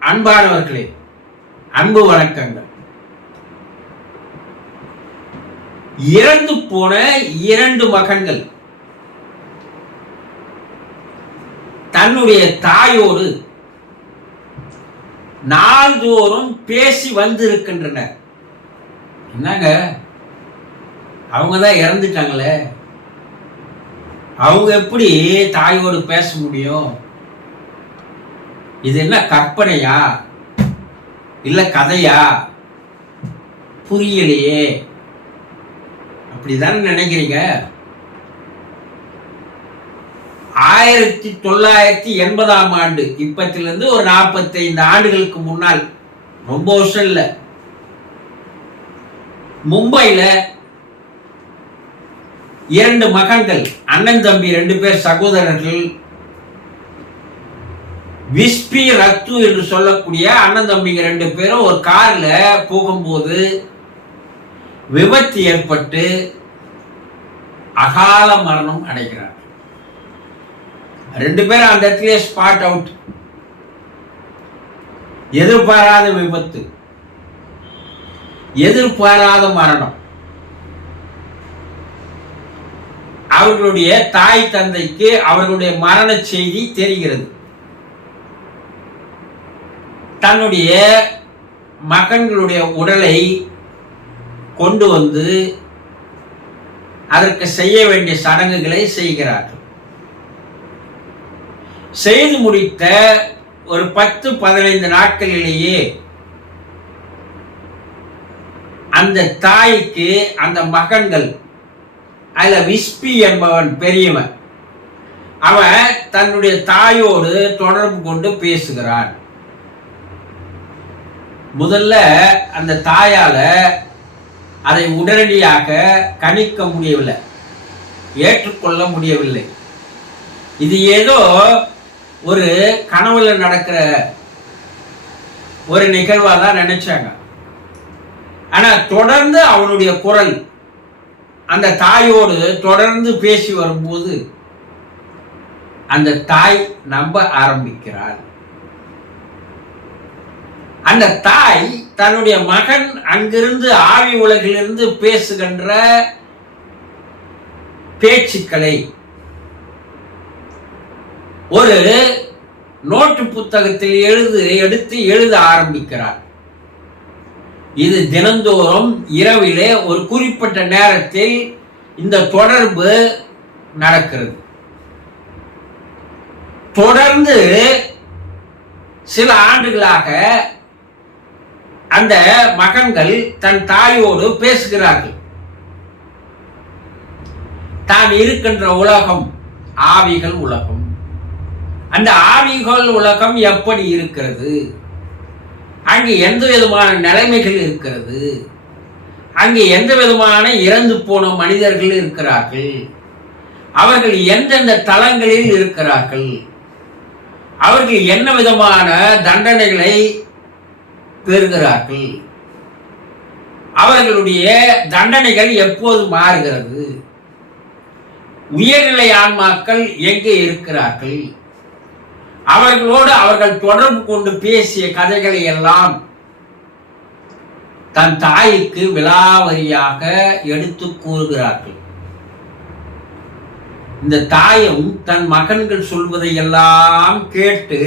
அன்பானவர்களே அன்பு வணக்கங்கள். இறந்து போன இரண்டு மகன்கள். தன்னுடைய தாயோடு நாள்தோறும் பேசி வந்திருக்கின்றனர். என்னங்க? அவங்க தான் இறந்துட்டாங்களே. அவங்க எப்படி தாயோடு பேச முடியும்? இது என்ன கற்பனையா? இல்ல கதையா? புரியலையே. அப்படிதானே நினைக்கிறீங்க? ஆயிரத்தி தொள்ளாயிரத்தி எண்பதாம் ஆண்டு இப்பத்திலிருந்து ஒரு நாற்பத்தைந்து ஆண்டுகளுக்கு முன்னால் ரொம்ப வருஷம் இல்லை. மும்பையில் இரண்டு மகன்கள் அண்ணன் தம்பி ரெண்டு பேர் சகோதரர்கள் விஸ்பி ரத்து என்று சொல்லக்கூடிய அண்ணன் தம்பிங்க ரெண்டு பேரும் ஒரு காரில் போகும்போது விபத்து ஏற்பட்டு அகால மரணம் அடைகிறார் ரெண்டு பேரும் அந்த இடத்துல ஸ்பாட் அவுட் எதிர்பாராத விபத்து. எதிர்பாராத மரணம். அவர்களுடைய தாய் தந்தைக்கு அவர்களுடைய மரண செய்தி தெரிகிறது. தன்னுடைய மகன்களுடைய உடலை கொண்டு வந்து அதற்கு செய்ய வேண்டிய சடங்குகளை செய்கிறார்கள். செய்து முடித்த ஒரு பத்து பதினைந்து நாட்களிலேயே அந்த தாய்க்கு அந்த மகன்கள் அதில் விஸ்பி என்பவன் பெரியவன் அவன் தன்னுடைய தாயோடு தொடர்பு கொண்டு பேசுகிறான். முதல்ல அந்த தாயால் அதை உடனடியாக கணிக்க முடியவில்லை. ஏற்றுக்கொள்ள முடியவில்லை. இது ஏதோ ஒரு கனவுல நடக்கிற ஒரு நிகழ்வாக தான் நினைச்சாங்க. ஆனால் தொடர்ந்து அவனுடைய குரல் அந்த தாயோடு தொடர்ந்து பேசி வரும்போது அந்த தாய் நம்ப ஆரம்பிக்கிறாள். அந்த தாய் தன்னுடைய மகன் அங்கிருந்து ஆவி உலகிலிருந்து பேசுகின்ற பேச்சுக்களை. ஒரு நோட்டு புத்தகத்தில் எழுது எடுத்து எழுத ஆரம்பிக்கிறார். இது தினந்தோறும் இரவிலே ஒரு குறிப்பிட்ட நேரத்தில் இந்த தொடர்பு நடக்கிறது. தொடர்ந்து சில ஆண்டுகளாக அந்த மகன்கள் தன் தாயோடு பேசுகிறார்கள். தான் இருக்கின்ற உலகம் ஆவிகள் உலகம். அந்த ஆவிகள் உலகம் எப்படி இருக்கிறது? அங்கு எந்த விதமான நிலைமைகள் இருக்கிறது? அங்கு எந்த விதமான இறந்து போன மனிதர்கள் இருக்கிறார்கள்? அவர்கள் எந்தெந்த தளங்களில் இருக்கிறார்கள்? அவர்கள் என்ன விதமான தண்டனைகளை பெறுகிறார்கள். அவர்களுடைய தண்டனைகள் எப்போது மாறுகிறது? உயர்நிலை ஆன்மாக்கள் எங்கே இருக்கிறார்கள்? அவர்களோடு அவர்கள் தொடர்பு கொண்டு பேசிய கதைகளை எல்லாம் தன் தாய்க்கு விலாவரியாக எடுத்து கூறுகிறார்கள். இந்த தாயும் தன் மகன்கள் சொல்வதை எல்லாம் கேட்டு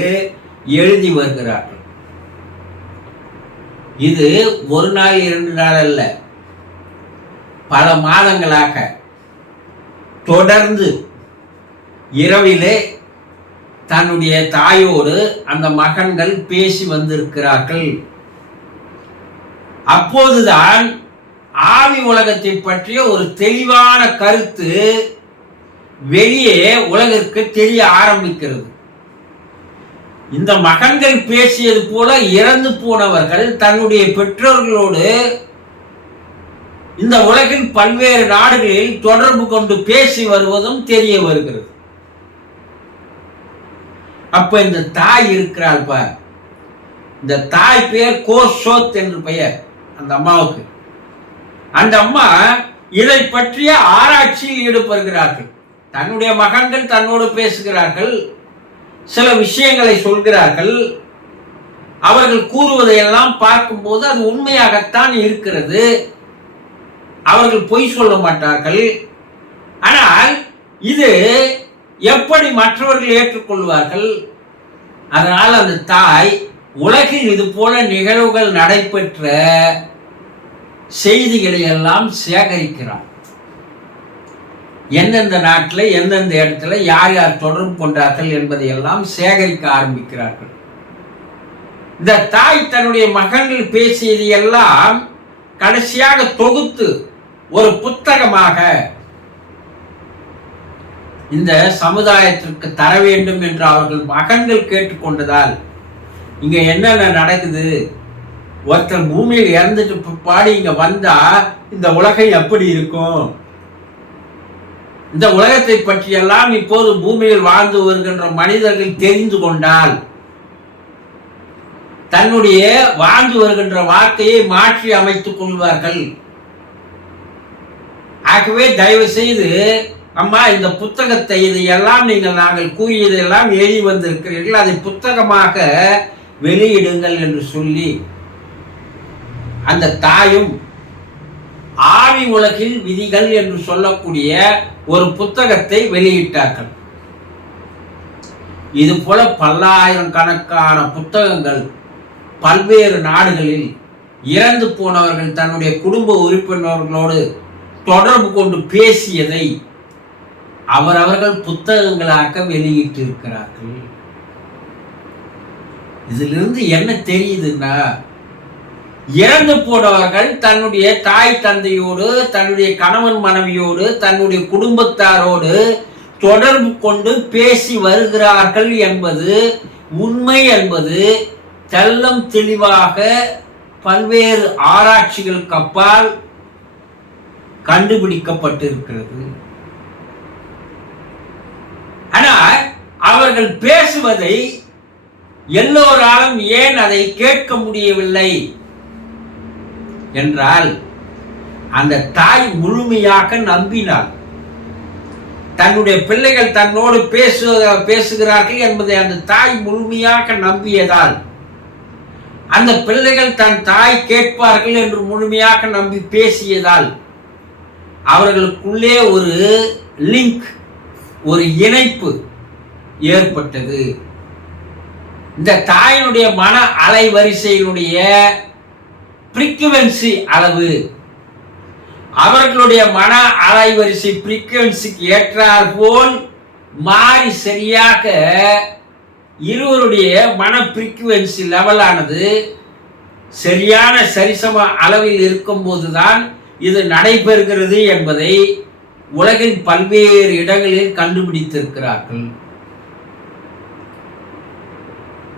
எழுதி வருகிறார்கள். இது ஒரு நாள் இரண்டு நாள் அல்ல. பல மாதங்களாக தொடர்ந்து இரவிலே தன்னுடைய தாயோடு அந்த மகன்கள் பேசி வந்திருக்கிறார்கள். அப்போதுதான் ஆவி உலகத்தை பற்றிய ஒரு தெளிவான கருத்து வெளியே உலகிற்கு தெரிய ஆரம்பிக்கிறது. இந்த மகன்கள் பேசியது போல இறந்து போனவர்கள் தன்னுடைய பெற்றோர்களோடு இந்த உலகின் பல்வேறு நாடுகளில் தொடர்பு கொண்டு பேசி வருவதும் தெரிய வருகிறது. அப்ப இந்த தாய் இருக்கிறாள் பார். இந்த தாய் பெயர் கோஷோத் என்று பெயர் அந்த அம்மாவுக்கு. அந்த அம்மா இதை பற்றிய ஆராய்ச்சியில் ஈடுபடுகிறார்கள். தன்னுடைய மகன்கள் தன்னோடு பேசுகிறார்கள். சில விஷயங்களை சொல்கிறார்கள். அவர்கள் கூறுவதையெல்லாம் பார்க்கும்போது அது உண்மையாகத்தான் இருக்கிறது. அவர்கள் பொய் சொல்ல மாட்டார்கள். ஆனால் இது எப்படி மற்றவர்கள் ஏற்றுக்கொள்வார்கள்? அதனால் அந்த தாய் உலகில் இது போல நிகழ்வுகள் நடைபெற்ற செய்திகளை எல்லாம் சேகரிக்கிறார் எந்தெந்த நாட்டில் எந்தெந்த இடத்துல யார் யார் தொடர்பு கொண்டார்கள் என்பதை எல்லாம் சேகரிக்க ஆரம்பிக்கிறார்கள். இந்த தாய் தன்னுடைய மகன்கள் பேசியது எல்லாம் கடைசியாக தொகுத்து ஒரு புத்தகமாக இந்த சமுதாயத்திற்கு தர வேண்டும் என்று அவர்கள் மகன்கள் கேட்டுக்கொண்டதால் இங்க என்னென்ன நடக்குது? ஒருத்தர் பூமியில் இறந்துட்டு பாடி இங்க வந்தா இந்த உலகம் எப்படி இருக்கும்? இந்த உலகத்தை பற்றியெல்லாம் இப்போது பூமியில் வாழ்ந்து வருகின்ற மனிதர்கள் தெரிந்து கொண்டால் தன்னுடைய வாழ்ந்து வருகின்ற வாழ்க்கையை மாற்றி அமைத்துக் கொள்வார்கள். ஆகவே தயவு செய்து அம்மா இந்த புத்தகத்தை இதையெல்லாம் நீங்கள் நாங்கள் கூறியதெல்லாம் எழுதி வந்திருக்கிறீர்கள். அதை புத்தகமாக வெளியிடுங்கள் என்று சொல்லி அந்த தாயும் ஆவி உலகில் விதிகள் என்று சொல்லக்கூடிய ஒரு புத்தகத்தை வெளியிட்டார்கள். இது போல பல்லாயிரம் கணக்கான புத்தகங்கள் பல்வேறு நாடுகளில் இறந்து போனவர்கள் தன்னுடைய குடும்ப உறுப்பினர்களோடு தொடர்பு கொண்டு பேசியதை அவரவர்கள் புத்தகங்களாக வெளியிட்டிருக்கிறார்கள். இதிலிருந்து என்ன தெரியுதுன்னா இறந்து போனவர்கள் தன்னுடைய தாய் தந்தையோடு தன்னுடைய கணவன் மனைவியோடு தன்னுடைய குடும்பத்தாரோடு தொடர்பு கொண்டு பேசி வருகிறார்கள் என்பது உண்மை என்பது தெல்லம் தெளிவாக பல்வேறு ஆராய்ச்சிகளுக்கு அப்பால் கண்டுபிடிக்கப்பட்டிருக்கிறது. ஆனால் அவர்கள் பேசுவதை எல்லோராலும் ஏன் அதை கேட்க முடியவில்லை? என்றால் அந்த தாய் முழுமையாக நம்பினார் தன்னுடைய பிள்ளைகள் தன்னோடு பேசு பேசுகிறார்கள் என்பதை அந்த தாய் முழுமையாக நம்பியதால் அந்த பிள்ளைகள் தன் தாய் கேட்பார்கள் என்று முழுமையாக நம்பி பேசியதால் அவர்களுக்குள்ளே ஒரு லிங்க் ஒரு இணைப்பு ஏற்பட்டது. இந்த தாயினுடைய மன அலைவரிசையினுடைய ஃப்ரீக்குவென்சி அளவு. அவர்களுடைய மன அலைவரிசை ஃப்ரீக்குவென்சிக்கு ஏற்றார் போல் மாறி சரியாக இருவருடைய மன ஃப்ரீக்குவென்சி லெவலானது சரியான சரிசம அளவில் இருக்கும்போது தான் இது நடைபெறுகிறது என்பதை உலகின் பல்வேறு இடங்களில் கண்டுபிடித்திருக்கிறார்கள்.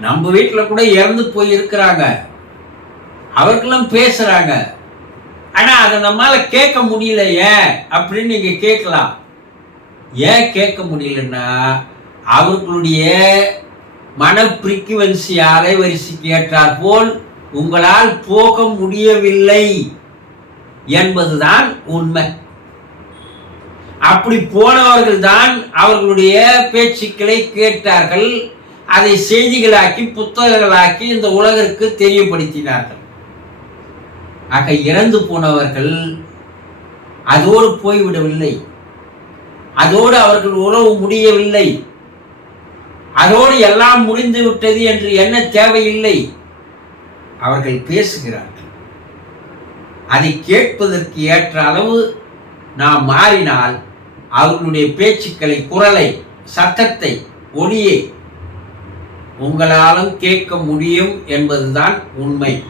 நம்ம வீட்டில் கூட இறந்து போயிருக்கிறாங்க. அவர்களும் பேசுறாங்க. ஆனா அதை நம்மால கேட்க முடியல ஏன் அப்படின்னு நீங்க கேட்கலாம். ஏன் கேட்க முடியலன்னா அவர்களுடைய மன பிரிக்குவன்சி அலைவரிசைக்கு ஏற்றார் போல் உங்களால் போக முடியவில்லை என்பதுதான் உண்மை. அப்படி போனவர்கள் தான் அவர்களுடைய பேச்சுக்களை கேட்டார்கள் அதை செய்திகளாக்கி புத்தகங்களாக்கி இந்த உலகிற்கு தெரியப்படுத்தினார்கள். ஆக இறந்து போனவர்கள் அதோடு போய்விடவில்லை. அதோடு அவர்கள் உறவு முடியவில்லை. அதோடு எல்லாம் முடிந்து விட்டது என்று என்ன தேவையில்லை? அவர்கள் பேசுகிறார்கள். அதை கேட்பதற்கு ஏற்ற அளவு நாம் மாறினால் அவர்களுடைய பேச்சுக்களை குரலை சத்தத்தை ஒளியை உங்களாலும் கேட்க முடியும் என்பதுதான் உண்மை.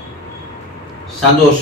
சந்தோஷம்.